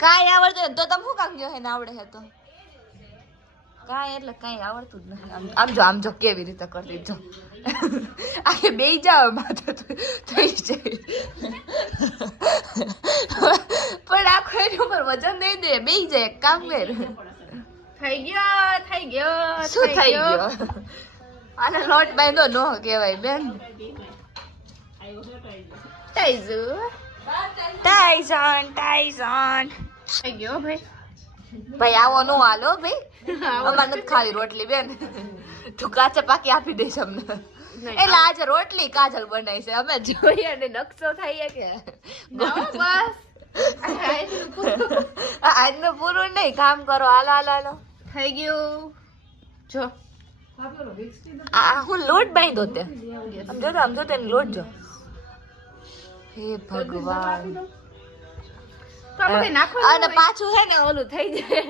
કાંઈ આવડતું તો તમે શું કામ ગયો હે ને આવડે હે તો કાંઈ એટલે કાંઈ આવડતું જ નથી આમ જો કેવી રીતે કરતી જો આ બે જાવ માથે થઈ જાય પણ આખો એની ઉપર વજન દઈ દે બે જાય એક કામ કર થઈ ગયો શું થઈ ગયો આને લોટ બાંધો નો કહેવાય બેન ટાઈઝન થઈ ગયો ભાઈ ભાઈ આવો નો હાલો ભાઈ અમારે નથી ખાલી રોટલી બેન તું કાચા પાકી આપી દઈશ અમને એટલે આજે રોટલી કાજલ બનાવી છે અમે જોઈએ ને નકશો થાય કે બસ આજનું પૂરું નહીં કામ કરો હાલો થઈ ગયું જો હું લોટ બાંધો તે આમ જો તેને લોટ જો હે ભગવાન તો આપણે નાખો અને પાછું હે ને ઓલું થઈ જાય